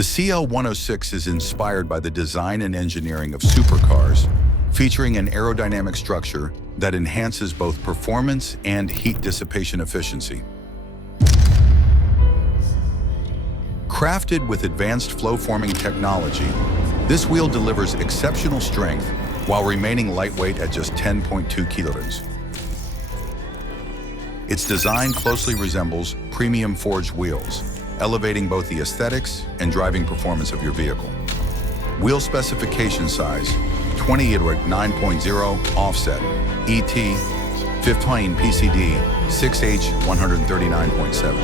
The CL106 is inspired by the design and engineering of supercars, featuring an aerodynamic structure that enhances both performance and heat dissipation efficiency. Crafted with advanced flow-forming technology, this wheel delivers exceptional strength while remaining lightweight at just 10.2 kilograms. Its design closely resembles premium forged wheels, elevating both the aesthetics and driving performance of your vehicle. Wheel specification size, 20/9.0 offset, ET, 15 PCD, 6H 139.7.